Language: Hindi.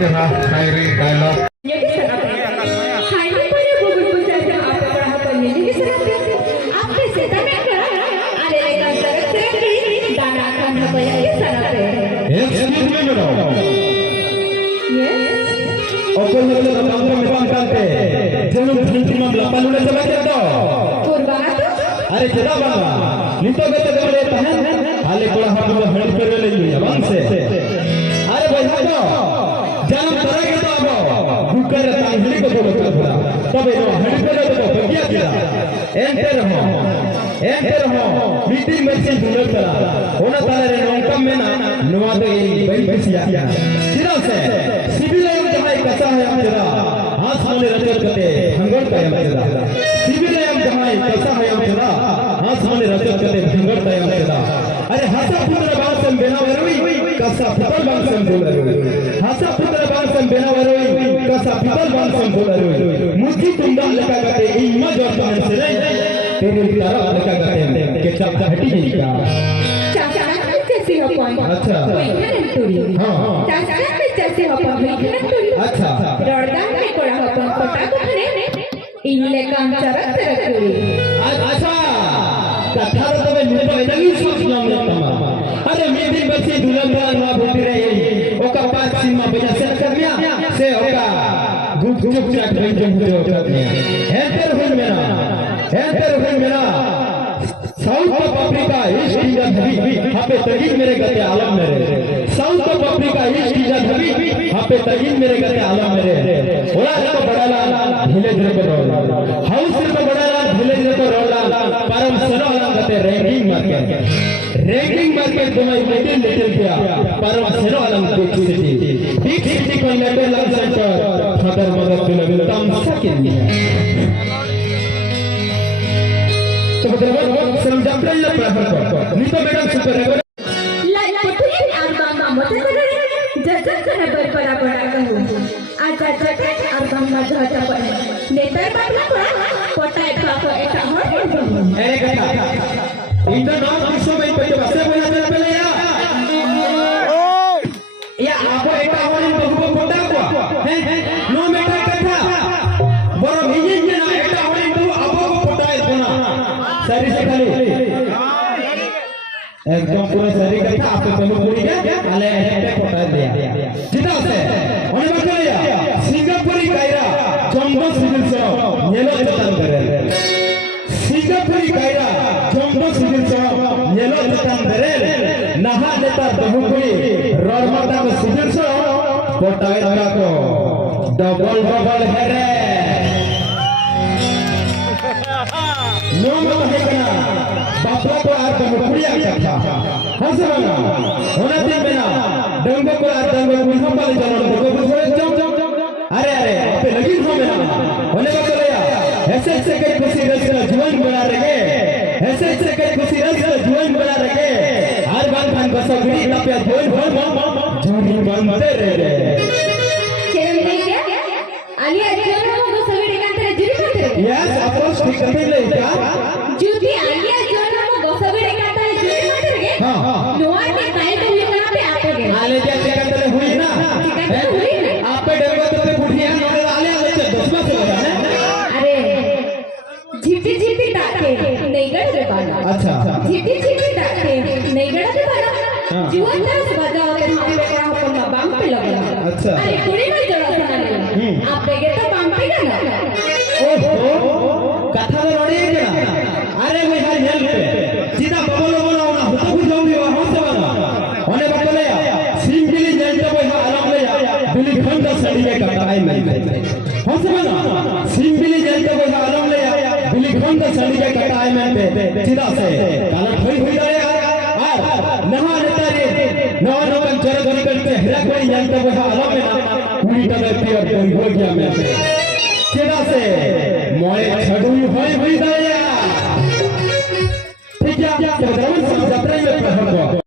जरा शायरी डायलॉग अरे चला बाबा नितो गते गले तहन हाले कोला हाथ में हड़ कर ले लिया बंद से अरे भाई हटो जन्म तरह के तो अब भूकर तांगली को बोलो थोड़ा तबे नो हड़ कर तो क्या किया एंटर हो मीटिंग में से जुड़ करा होना ताले रे नौकम में ना नवा तो ये भाई बसिया सिरा से सिविल एम जहां कसा है तेरा हाथ सामने रचर करते हंगर का तेरा सिविल एम जहां कसा है तेरा हाथ सामने रचर करते हंगर का तेरा अरे हासा पुत्र बासम बेनावरवी कसा पुत्र बासम बोलरवी हासा पुत्र बासम बेनावरवी कसा पुत्र बासम बोलरवी मुझी तुंडा लगा करते इम्मा जोर से नहीं तेरे तरह लगा करते के चाचा हटी नहीं का चाचा कैसे हो पॉइंट अच्छा हां चाचा कैसे हो पॉइंट अच्छा रोडदान में कोड़ा हो पॉइंट पटा को खरे इनले काम चरक से रखोई अच्छा कथा तो तबे नुतो एदगी सोचना तमा अरे मेदी बच्ची दुलंबा नवा बोलती रही ओका पास सीमा बजा से कर लिया से ओका गुप गुप चाट रही जो कर लिया हेंटर हुन मेरा south of Africa east India धबी हापे तगीन मेरे गते आलम मेरे south of Africa east India धबी हापे तगीन मेरे गते आलम मेरे ओला तो बड़ाला ढीले धीरे को रोला हाउस तो बड़ाला ढीले धीरे को रोला परम सनो आलम गते रैंकिंग मार्केट तुम्हारी लिटिल किया परम सनो आलम बिग सिटी को लेटर लग सेंटर फादर मदर बिल तम सकिन तो मतलब समझाते हैं प्रहर नीतो मैडम सुपर है लाइक पटुई आरबांगा मते करे जजक करे बड़ा कहू आज जजक आरबांगा जहता पड़े नेता बाबला पटाए पाको एटा हो अरे कथा इन द नॉर्थ विश्व में पे बसे बोला चला पहले या आपो एटा हो इन बहु पटा को है नो मैटर कथा बरो हिजिन ना एटा हो इन बहु आपो को पटाए कोना सरी से खाली एकदम पूरा सरी कथा आपको तनु पूरी के आले एटे पटा दिया जिता से ओने बकलिया सिंगापुरी कायरा जंबो सिविल सो नेलो जतन करे सिंगापुरी कायरा जंबो सिविल सो नेलो जतन करे नहा देता बहुपुरी रोडमाता को सिविल सो पटाए का को डबल है रे नो मत है कना बापा को आर बहुपुरिया कथा हंसवाना होना दिन में ना डंगो को आर डंगो को हम वाले जानो डंगो को छोड़ जाओ अरे पे लगी हो मेरा होने का तो ऐसे के खुशी रस जीवन बना रखे ऐसे के खुशी रस जीवन बना रखे हर बार खान बसगड़ी तपिया जोन हो जोड़ी बनते रे केम नहीं क्या आलिया जोनो को सवेरे कांतरे जुरी करते यस अप्रोच ठीक करते ले क्या जुदी आलिया जोनो को सवेरे कांतरे जुरी करते हां नोआ के काई तो हुई कहां पे आपोगे आले क्या चेकंतरे हुई ना आप पे डरवा तो बुढ़िया नोले आले दसवा से लगा है अरे झिटी ताके नहीं गड़ दे बाला अच्छा झिटी ताके नहीं गड़ दे बाला जीवन तरस बजाओ के मां बेटा अपन बाम पे लगा अच्छा अरे कुड़ी में जरा सुना आप बेगे तो बाम पे ना ओहो कथा तो रोड़ी है ना अरे भाई हर हेल्प पे सीधा बोलो ना होता कुछ जाऊंगी वहां से बना होने बकले सिंपली जानते भाई आराम ले बिली खंड सड़ी के कटाई में हो से बना सिंपली जानते भाई आराम ले बिली खंड सड़ी के कटाई में सीधा से काला हुई जाए और नहा लेता रे नवा नवा जरा गरी करते हेरा कोई जानते भाई आराम में पूरी तरह प्योर कोई हो गया मैं सीधा से मोए छडुई होई दया ठीक है क्या जरूर सब जतरे में प्रहर को